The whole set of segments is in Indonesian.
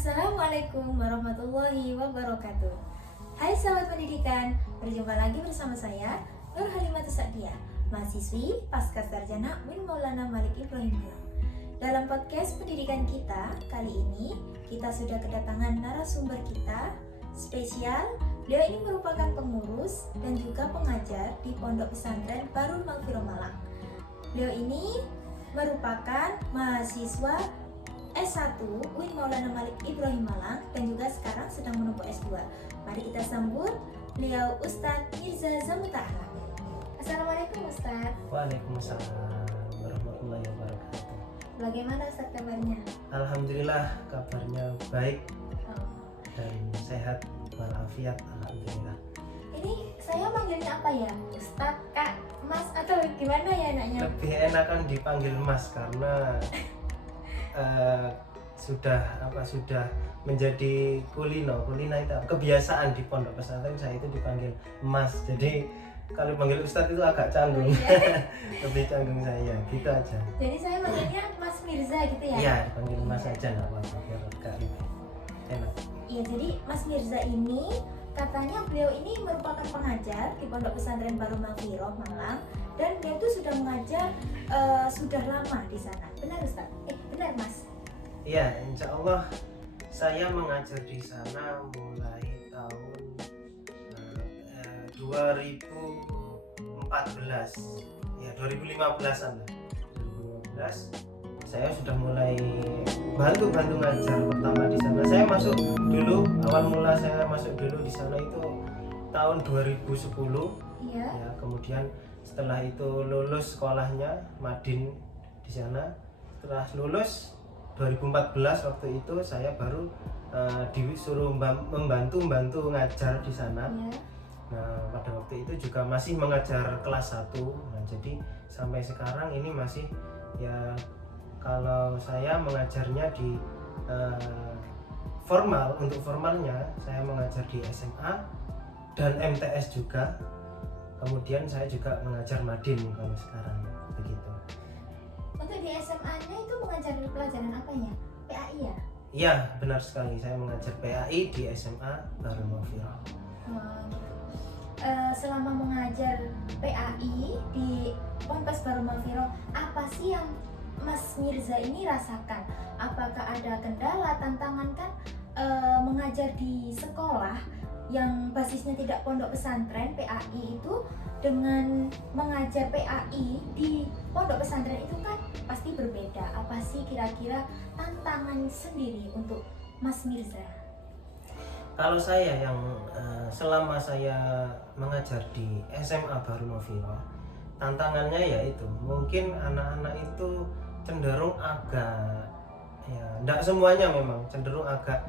Assalamualaikum warahmatullahi wabarakatuh. Hai sahabat pendidikan, berjumpa lagi bersama saya Nur Halimatus Sa'diyah, mahasiswi Pasca Sarjana UIN Maulana Malik Ibrahim Malang. Dalam podcast pendidikan kita kali ini, kita sudah kedatangan narasumber kita spesial. Beliau ini merupakan pengurus dan juga pengajar di Pondok Pesantren Darul Maghfirah Malang. Beliau ini merupakan mahasiswa S1 UIN Maulana Malik Ibrahim Malang dan juga sekarang sedang menempuh S2. Mari kita sambut beliau Ustadz Mirza Zamuta'ala. Assalamualaikum Ustadz. Waalaikumsalam warahmatullahi wabarakatuh. Bagaimana Ustadz kabarnya? Alhamdulillah kabarnya baik dan sehat walafiat. Alhamdulillah. Ini saya manggilnya apa ya? Ustadz, Kak, Mas atau gimana ya anaknya? Lebih enakan dipanggil Mas karena sudah menjadi kulino itu kebiasaan di pondok pesantren. Saya itu dipanggil Mas, jadi kalau panggil Ustadz itu agak canggung. Lebih canggung saya, gitu aja. Jadi saya manggilnya Mas Mirza gitu ya? Iya, dipanggil Mas aja nggak apa-apa, biar agak enak. Iya, jadi Mas Mirza ini katanya beliau ini merupakan pengajar di Pondok Pesantren Darul Maghfirah Malang dan dia itu sudah mengajar sudah lama di sana. Benar Ustaz? Benar Mas? Iya, insya Allah saya mengajar di sana mulai tahun 2014, ya 2015an lah. 2015 saya sudah mulai bantu ngajar pertama di sana. Saya masuk dulu, awal mula saya masuk dulu di sana itu tahun 2010. Iya. Ya, kemudian setelah itu lulus sekolahnya Madin di sana. Setelah lulus 2014 waktu itu saya baru disuruh membantu ngajar di sana. Iya. Nah, pada waktu itu juga masih mengajar kelas 1. Nah, jadi sampai sekarang ini masih, ya kalau saya mengajarnya di formal, untuk formalnya saya mengajar di SMA dan MTS juga. Kemudian saya juga mengajar Madin kalau sekarang begitu. Untuk di SMA-nya itu mengajar pelajaran apa ya? PAI ya? Iya, benar sekali. Saya mengajar PAI di SMA Darul Maghfirah. Selama mengajar PAI di Ponpes Darul Maghfirah, apa sih yang Mas Mirza ini rasakan? Apakah ada kendala, tantangan kan mengajar di sekolah yang basisnya tidak pondok pesantren PAI itu dengan mengajar PAI di pondok pesantren itu kan pasti berbeda. Apa sih kira-kira tantangan sendiri untuk Mas Mirza? Kalau saya yang selama saya mengajar di SMA Darul Maghfirah, tantangannya yaitu mungkin anak-anak itu cenderung agak, ya tidak semuanya memang cenderung agak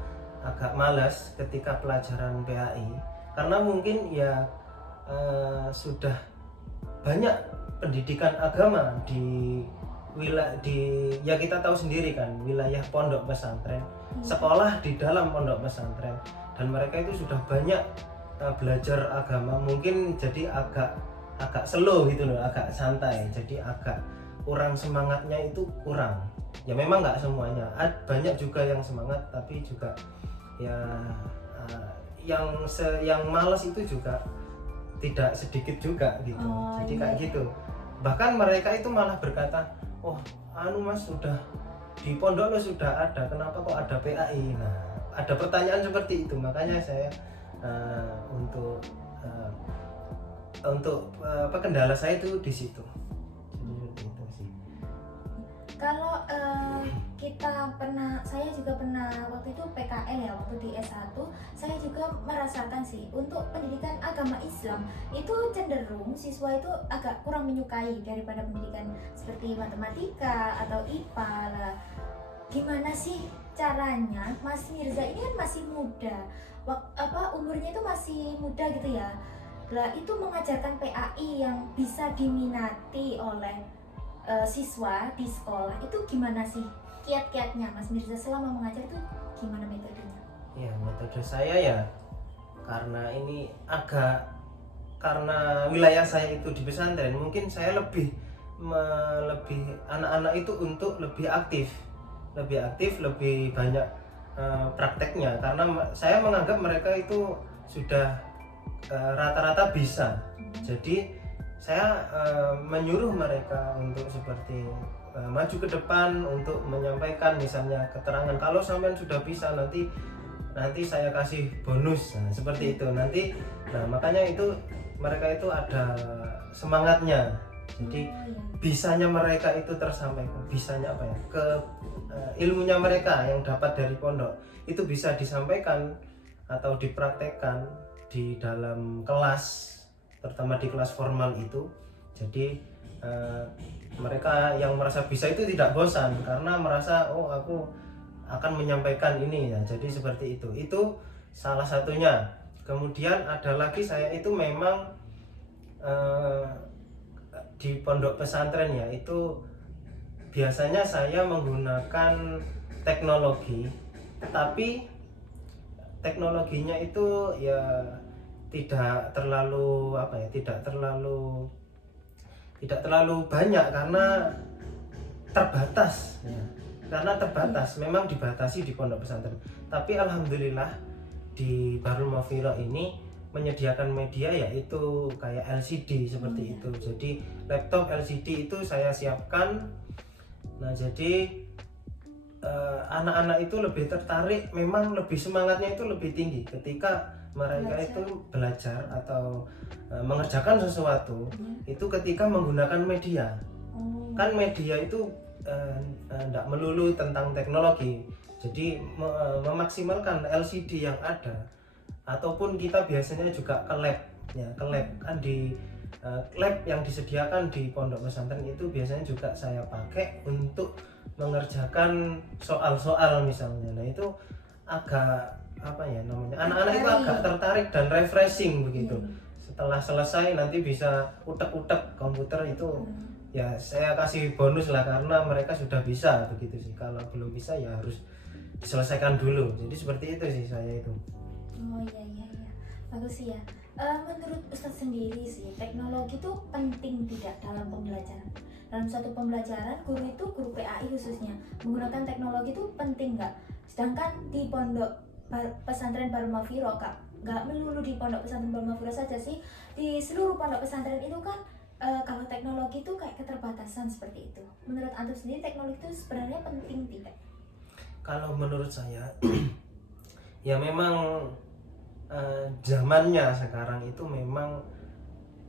malas ketika pelajaran PAI karena mungkin ya sudah banyak pendidikan agama di wilayah ya kita tahu sendiri kan, wilayah pondok pesantren, sekolah di dalam pondok pesantren, dan mereka itu sudah banyak belajar agama, mungkin jadi agak slow gitu loh, agak santai, jadi agak kurang semangatnya itu kurang. Ya memang nggak semuanya, banyak juga yang semangat, tapi juga ya yang malas itu juga tidak sedikit juga gitu. Jadi kayak gitu. Bahkan mereka itu malah berkata, "Oh, Mas sudah di pondok lo sudah ada, kenapa kok ada PAI?" Nah, ada pertanyaan seperti itu. Makanya saya untuk kendala saya itu di situ. Kalau saya juga pernah waktu itu PKL ya, waktu di S1 saya juga merasakan sih untuk pendidikan agama Islam itu cenderung siswa itu agak kurang menyukai daripada pendidikan seperti matematika atau IPA lah. Gimana sih caranya Mas Mirza ini kan masih muda, umurnya itu masih muda gitu ya, lah itu mengajarkan PAI yang bisa diminati oleh siswa di sekolah itu gimana sih kiat-kiatnya Mas Mirza selama mengajar itu gimana metodenya? Ya, metode saya ya karena wilayah saya itu di pesantren, mungkin saya lebih anak-anak itu untuk lebih aktif, lebih banyak prakteknya, karena saya menganggap mereka itu sudah rata-rata bisa. Jadi saya menyuruh mereka untuk seperti maju ke depan untuk menyampaikan misalnya keterangan, kalau sampean sudah bisa nanti saya kasih bonus, nah, seperti itu nanti. Nah makanya itu mereka itu ada semangatnya. Jadi bisanya mereka itu tersampaikan, bisanya apa ya, ke ilmunya mereka yang dapat dari pondok itu bisa disampaikan atau dipraktekkan di dalam kelas, terutama di kelas formal itu. Jadi mereka yang merasa bisa itu tidak bosan karena merasa oh aku akan menyampaikan ini ya. Jadi seperti itu salah satunya. Kemudian ada lagi, saya itu memang di pondok pesantren ya, itu biasanya saya menggunakan teknologi, tapi teknologinya itu ya tidak terlalu apa ya, tidak terlalu banyak karena terbatas ya. Karena terbatas, memang dibatasi di pondok pesantren. Tapi alhamdulillah di Bahrul Mafirah ini menyediakan media yaitu kayak LCD seperti itu. Jadi laptop LCD itu saya siapkan. Nah jadi anak-anak itu lebih tertarik, memang lebih semangatnya itu lebih tinggi ketika mereka itu belajar atau mengerjakan sesuatu itu ketika menggunakan media. Kan media itu tidak melulu tentang teknologi, jadi memaksimalkan LCD yang ada, ataupun kita biasanya juga ke lab ya, ke lab kan di lab yang disediakan di pondok pesantren itu biasanya juga saya pakai untuk mengerjakan soal-soal misalnya. Nah itu agak apa ya namanya, anak-anak itu agak tertarik dan refreshing begitu. Setelah selesai nanti bisa utek-utek komputer itu ya saya kasih bonus lah, karena mereka sudah bisa begitu sih. Kalau belum bisa ya harus diselesaikan dulu. Jadi seperti itu sih saya itu. Oh iya, bagus sih ya. Menurut Ustadz sendiri sih, teknologi itu penting tidak dalam pembelajaran? Dalam suatu pembelajaran, guru PAI khususnya menggunakan teknologi itu penting nggak? Sedangkan di pondok pesantren Bahrul Mafirah, Kak, nggak melulu di pondok pesantren Bahrul Mafirah saja sih, di seluruh pondok pesantren itu kan kalau teknologi itu kayak keterbatasan seperti itu. Menurut antum sendiri teknologi itu sebenarnya penting tidak? Kalau menurut saya ya memang zamannya sekarang itu memang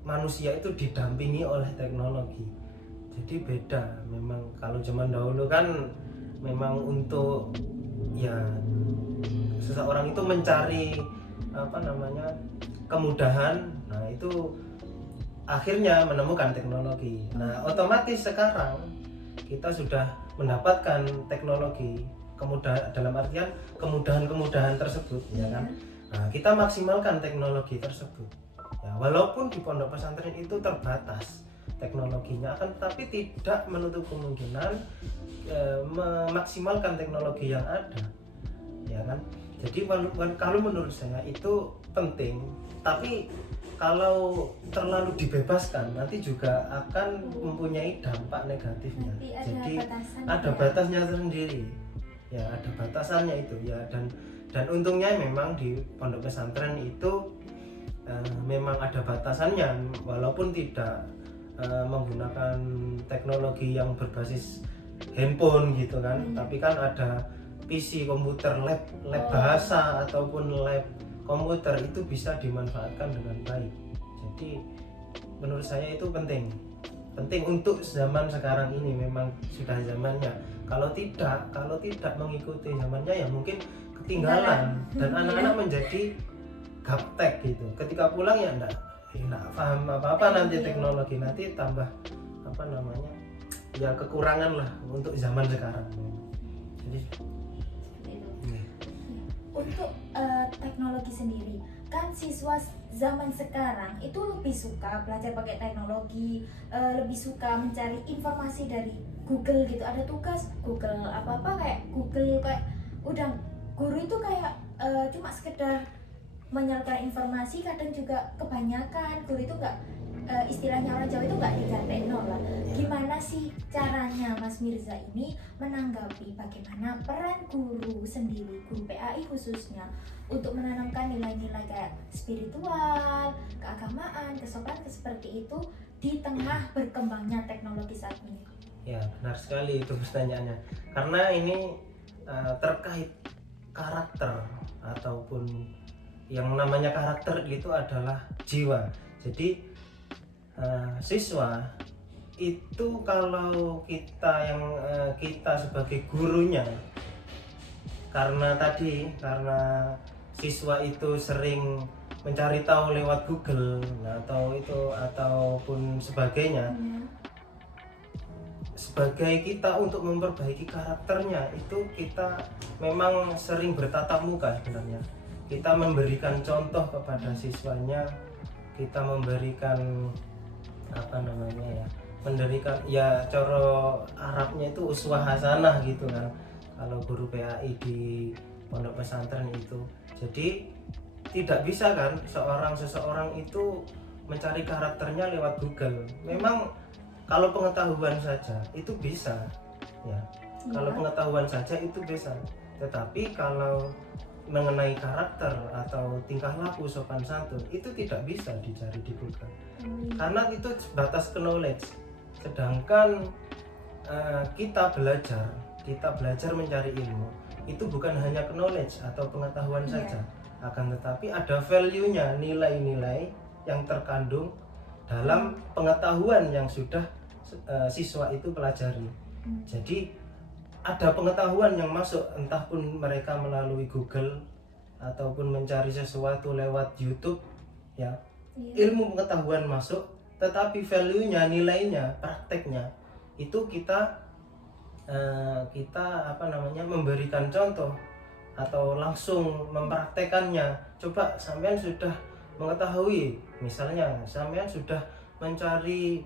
manusia itu didampingi oleh teknologi. Jadi beda, memang kalau zaman dahulu kan memang untuk ya seseorang itu mencari apa namanya kemudahan, nah itu akhirnya menemukan teknologi. Nah otomatis sekarang kita sudah mendapatkan teknologi, kemudahan dalam artian kemudahan tersebut ya kan. Nah kita maksimalkan teknologi tersebut ya, walaupun di pondok pesantren itu terbatas teknologinya, akan tetapi tidak menutup kemungkinan memaksimalkan teknologi yang ada ya kan. Jadi kalau menurut saya itu penting, tapi kalau terlalu dibebaskan nanti juga akan mempunyai dampak negatifnya. Jadi ada batasnya sendiri ya, ada batasannya itu ya. Dan untungnya memang di pondok pesantren itu memang ada batasannya, walaupun tidak menggunakan teknologi yang berbasis handphone gitu kan, tapi kan ada PC, komputer, lab bahasa ataupun lab komputer itu bisa dimanfaatkan dengan baik. Jadi menurut saya itu penting untuk zaman sekarang ini, memang sudah zamannya. Kalau tidak mengikuti zamannya ya mungkin ketinggalan dan anak-anak menjadi gaptek gitu. Ketika pulang ya enggak paham apa-apa nanti teknologi, nanti tambah apa namanya ya kekurangan lah untuk zaman sekarang. Jadi untuk teknologi sendiri kan siswa zaman sekarang itu lebih suka belajar pakai teknologi, lebih suka mencari informasi dari Google gitu, ada tugas Google apa-apa kayak Google, kayak udah guru itu kayak cuma sekedar menyalurkan informasi. Kadang juga kebanyakan guru itu nggak istilahnya orang Jawa itu nggak digatekno lah. Ya. Gimana sih caranya Mas Mirza ini menanggapi bagaimana peran guru sendiri, guru PAI khususnya, untuk menanamkan nilai-nilai kayak spiritual, keagamaan, kesopanan seperti itu di tengah berkembangnya teknologi saat ini? Ya, benar sekali itu pertanyaannya. Karena ini terkait karakter, ataupun yang namanya karakter itu adalah jiwa. Jadi siswa itu kalau kita sebagai gurunya, karena siswa itu sering mencari tahu lewat Google, ataupun sebagainya. Sebagai kita untuk memperbaiki karakternya itu kita memang sering bertatap muka sebenarnya. Kita memberikan contoh kepada siswanya, kita memberikan memberikan coro Arabnya itu uswah hasanah gitu kan, kalau guru PAI di pondok pesantren itu. Jadi tidak bisa kan seseorang itu mencari karakternya lewat Google. Memang kalau pengetahuan saja itu bisa, ya. Kalau pengetahuan saja itu bisa, tetapi kalau mengenai karakter atau tingkah laku sopan santun itu tidak bisa dicari di Google, karena itu batas knowledge. Sedangkan kita belajar mencari ilmu itu bukan hanya knowledge atau pengetahuan saja, akan tetapi ada value-nya, nilai-nilai yang terkandung dalam pengetahuan yang sudah siswa itu pelajari. Jadi ada pengetahuan yang masuk, entah pun mereka melalui Google ataupun mencari sesuatu lewat YouTube, ya. Ilmu pengetahuan masuk, tetapi value-nya, nilainya, prakteknya itu kita memberikan contoh atau langsung mempraktekannya. Coba sampean sudah mengetahui, misalnya sampean sudah mencari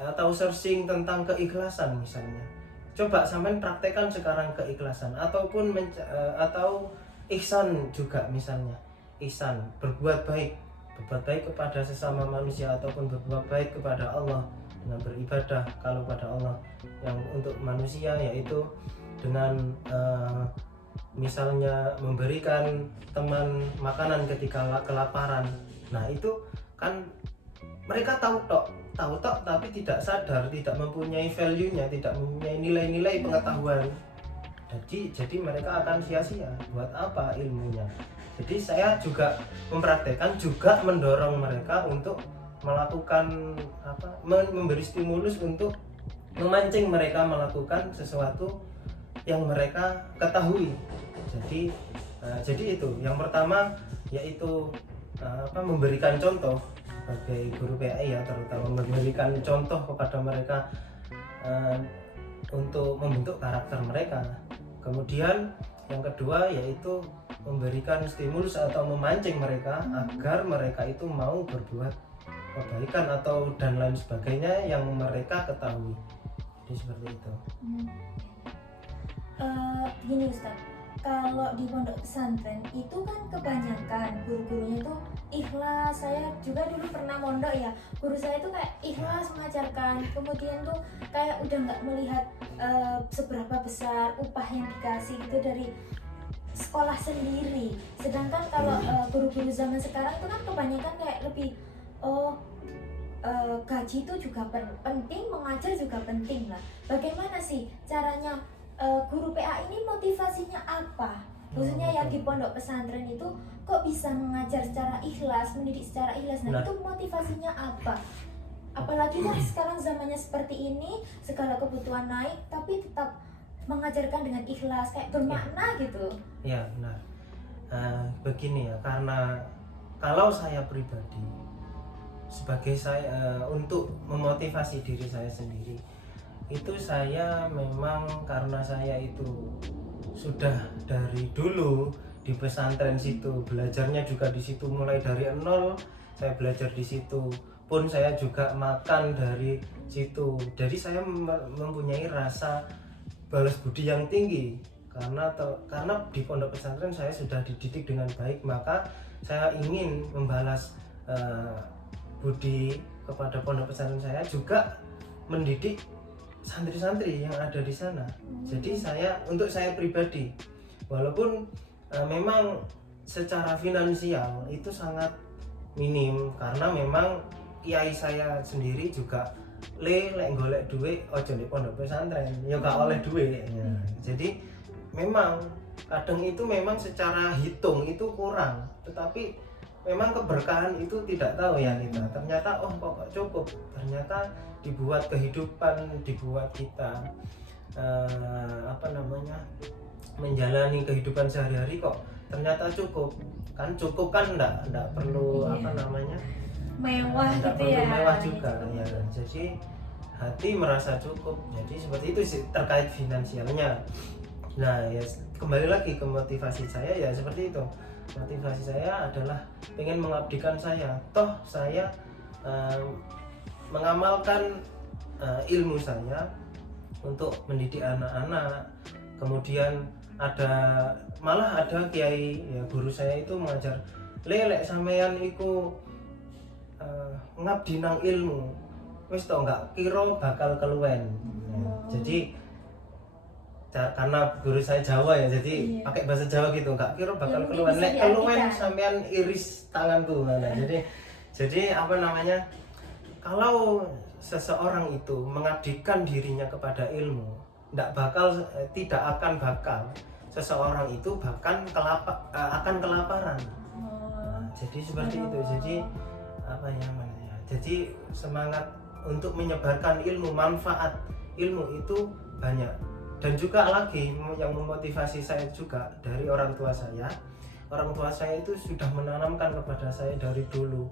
atau searching tentang keikhlasan misalnya, coba sampean praktekkan sekarang keikhlasan, ataupun atau ihsan juga misalnya. Ihsan, berbuat baik kepada sesama manusia, ataupun berbuat baik kepada Allah dengan beribadah kalau pada Allah. Yang untuk manusia yaitu dengan misalnya memberikan teman makanan ketika kelaparan. Nah itu kan mereka tahu tok tapi tidak sadar, tidak mempunyai value-nya, tidak mempunyai nilai-nilai pengetahuan. Jadi mereka akan sia-sia. Buat apa ilmunya? Jadi saya juga mempraktekkan, juga mendorong mereka untuk melakukan memberi stimulus untuk memancing mereka melakukan sesuatu yang mereka ketahui. Jadi itu yang pertama, yaitu memberikan contoh sebagai guru PAI, ya, terutama memberikan contoh kepada mereka untuk membentuk karakter mereka. Kemudian yang kedua yaitu memberikan stimulus atau memancing mereka agar mereka itu mau berbuat kebaikan atau dan lain sebagainya yang mereka ketahui. Jadi seperti itu. Gini Ustaz, kalau di pondok pesantren itu kan kebanyakan guru-gurunya itu ikhlas. Saya juga dulu pernah mondok ya, guru saya itu kayak ikhlas mengajarkan, kemudian tuh kayak udah nggak melihat seberapa besar upah yang dikasih gitu dari sekolah sendiri. Sedangkan kalau guru-guru zaman sekarang itu kan kebanyakan kayak lebih gaji itu juga penting, mengajar juga penting lah. Bagaimana sih caranya guru PA ini motivasinya apa? Khususnya yang di pondok pesantren itu kok bisa mengajar secara ikhlas, mendidik secara ikhlas. Nah, itu motivasinya apa? Apalagi kan sekarang zamannya seperti ini, segala kebutuhan naik, tapi tetap mengajarkan dengan ikhlas, kayak bermakna gitu. Ya benar. Begini ya, karena kalau saya pribadi, sebagai saya untuk memotivasi diri saya sendiri, itu saya memang karena saya itu sudah dari dulu di pesantren situ, belajarnya juga di situ, mulai dari nol saya belajar di situ, pun saya juga makan dari situ. Jadi saya mempunyai rasa balas budi yang tinggi karena di pondok pesantren saya sudah dididik dengan baik, maka saya ingin membalas budi kepada pondok pesantren saya juga mendidik santri-santri yang ada di sana. Jadi untuk saya pribadi, walaupun memang secara finansial itu sangat minim, karena memang kiai saya sendiri juga lek golek duit ojo di pondok pesantren ya gak oleh duit ya. Jadi memang kadang itu memang secara hitung itu kurang, tetapi memang keberkahan itu tidak tahu ya kita. Ternyata kok cukup, ternyata dibuat kehidupan, dibuat kita menjalani kehidupan sehari-hari kok ternyata cukup kan enggak perlu mewah enggak gitu perlu ya. mewah juga ya. Jadi hati merasa cukup, jadi seperti itu sih terkait finansialnya. Nah ya, kembali lagi ke motivasi saya ya seperti itu. Motivasi saya adalah ingin mengabdikan saya, toh saya mengamalkan ilmu saya untuk mendidik anak-anak. Kemudian malah ada kiai ya, guru saya itu mengajar, lelek sampean iku ngabdi nang ilmu wis to enggak kira bakal keluwen. Jadi karena guru saya Jawa ya, jadi pakai bahasa Jawa gitu, enggak kira bakal keluwen, lek keluwen sampean iris tanganku. Jadi kalau seseorang itu mengabdikan dirinya kepada ilmu, tidak akan bakal seseorang itu bahkan akan kelaparan. Jadi seperti itu. Jadi jadi semangat untuk menyebarkan ilmu, manfaat ilmu itu banyak. Dan juga lagi yang memotivasi saya juga dari orang tua saya. Orang tua saya itu sudah menanamkan kepada saya dari dulu,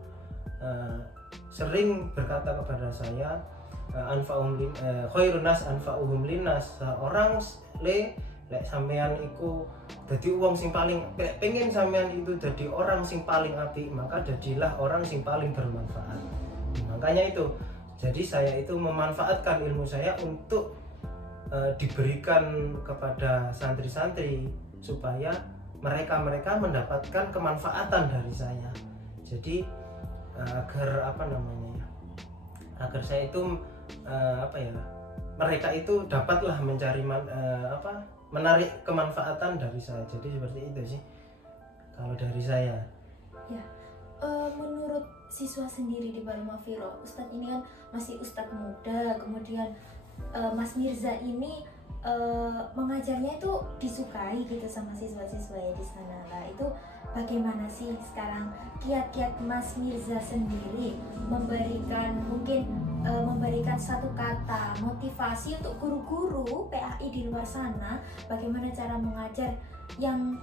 sering berkata kepada saya, khairun nas anfa'uhum linnas. Orang lek sampean iku dadi wong sing paling pengen sampean itu jadi orang sing paling apik, maka jadilah orang sing paling bermanfaat. Makanya itu, jadi saya itu memanfaatkan ilmu saya untuk diberikan kepada santri-santri supaya mereka mendapatkan kemanfaatan dari saya. Jadi agar agar saya itu mereka itu dapatlah mencari menarik kemanfaatan dari saya. Jadi seperti itu sih kalau dari saya. Ya, menurut siswa sendiri di Baruma Viro, Ustadz ini kan masih Ustadz muda, kemudian Mas Mirza ini mengajarnya itu disukai gitu sama siswa-siswa ya di sana. Lah itu bagaimana sih sekarang kiat-kiat Mas Mirza sendiri memberikan satu kata motivasi untuk guru-guru PAI di luar sana, bagaimana cara mengajar yang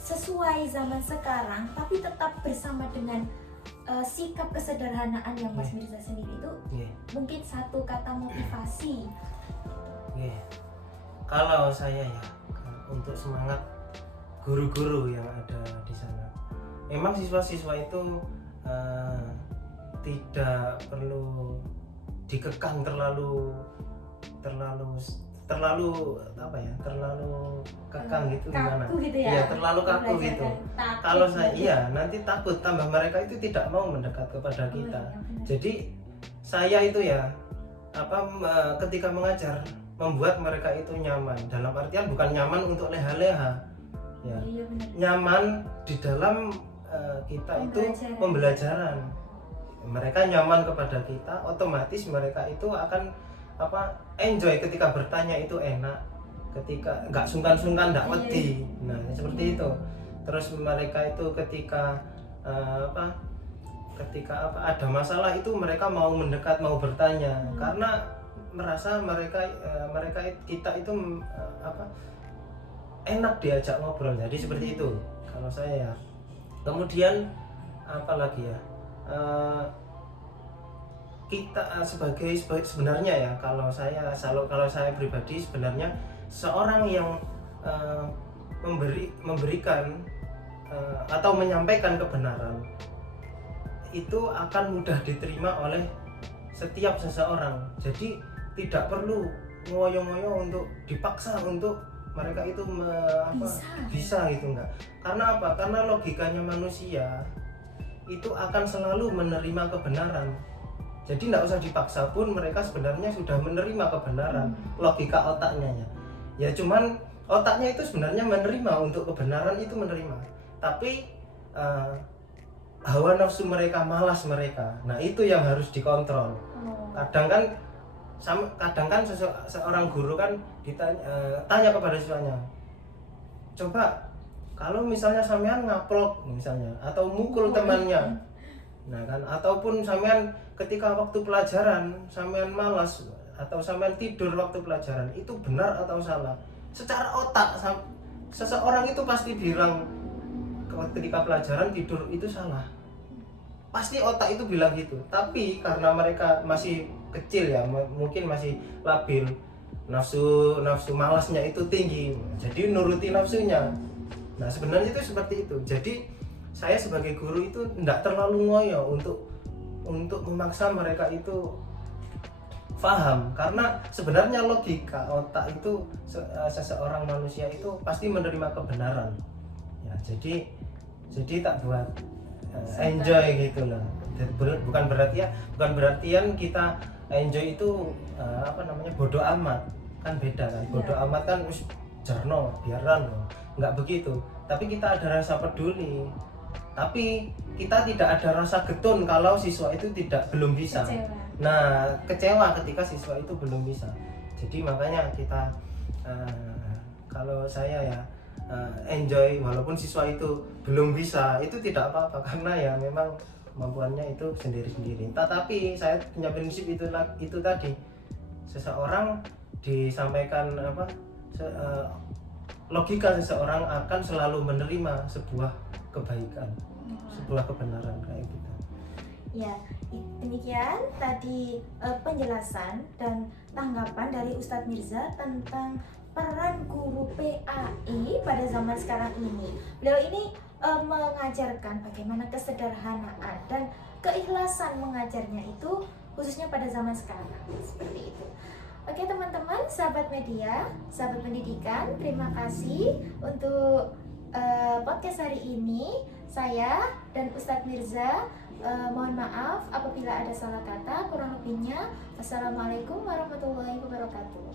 sesuai zaman sekarang tapi tetap bersama dengan sikap kesederhanaan yang Mas Mirza sendiri itu. Mungkin satu kata motivasi. Kalau saya ya, untuk semangat guru-guru yang ada di sana, memang siswa-siswa itu tidak perlu dikekang terlalu kekang gitu, gimana? Gitu ya? Iya, terlalu kaku gitu. Kalau saya nanti takut tambah mereka itu tidak mau mendekat kepada kita. Jadi saya itu ya ketika mengajar membuat mereka itu nyaman. Dalam artian bukan nyaman untuk leha-leha. Ya. Nyaman di dalam kita itu pembelajaran. Mereka nyaman kepada kita, otomatis mereka itu akan enjoy ketika bertanya itu enak, ketika nggak sungkan-sungkan, nggak wedi. Nah seperti itu. Terus mereka itu ketika ada masalah itu mereka mau mendekat, mau bertanya, karena merasa kita itu enak diajak ngobrol. Jadi seperti itu kalau saya ya. Kemudian apalagi ya, kita sebenarnya ya, kalau saya pribadi sebenarnya seorang yang memberikan atau menyampaikan kebenaran itu akan mudah diterima oleh setiap seseorang. Jadi tidak perlu ngoyo-ngoyo untuk dipaksa untuk mereka itu bisa gitu, enggak. Karena apa? Karena logikanya manusia itu akan selalu menerima kebenaran. Jadi tidak usah dipaksa pun mereka sebenarnya sudah menerima kebenaran, logika otaknya ya cuman otaknya itu sebenarnya menerima untuk kebenaran itu menerima, tapi hawa nafsu mereka, malas mereka, nah itu yang harus dikontrol. Kadang kan seorang guru kan tanya kepada siswanya, coba kalau misalnya sampean ngaplok misalnya atau mukul temannya, nah kan, ataupun sampean ketika waktu pelajaran sampean malas atau sampean tidur waktu pelajaran, itu benar atau salah? Secara otak seseorang itu pasti bilang ketika pelajaran tidur itu salah, pasti otak itu bilang gitu. Tapi karena mereka masih kecil ya, mungkin masih labil, nafsu malasnya itu tinggi, jadi nuruti nafsunya. Nah sebenarnya itu seperti itu. Jadi saya sebagai guru itu tidak terlalu ngoyo untuk memaksa mereka itu paham, karena sebenarnya logika otak itu seseorang manusia itu pasti menerima kebenaran ya. Jadi tak buat enjoy gitu lah. Bukan berarti kita enjoy itu bodoh amat, kan beda kan. Bodoh amat kan jarno biaran loh, nggak begitu. Tapi kita ada rasa peduli, tapi kita tidak ada rasa getun kalau siswa itu belum bisa. Kecewa ketika siswa itu belum bisa. Jadi makanya kita kalau saya ya enjoy walaupun siswa itu belum bisa, itu tidak apa-apa, karena ya memang kemampuannya itu sendiri-sendiri. Tetapi saya punya prinsip itu tadi, seseorang disampaikan logika seseorang akan selalu menerima sebuah kebaikan, sebuah kebenaran kayak gitu. Ya, demikian tadi penjelasan dan tanggapan dari Ustadz Mirza tentang peran guru PAI pada zaman sekarang ini. Beliau ini mengajarkan bagaimana kesederhanaan dan keikhlasan mengajarnya itu khususnya pada zaman sekarang, seperti itu. Oke teman-teman, sahabat media, sahabat pendidikan, terima kasih untuk podcast hari ini. Saya dan Ustadz Mirza mohon maaf apabila ada salah kata, kurang lebihnya wassalamualaikum warahmatullahi wabarakatuh.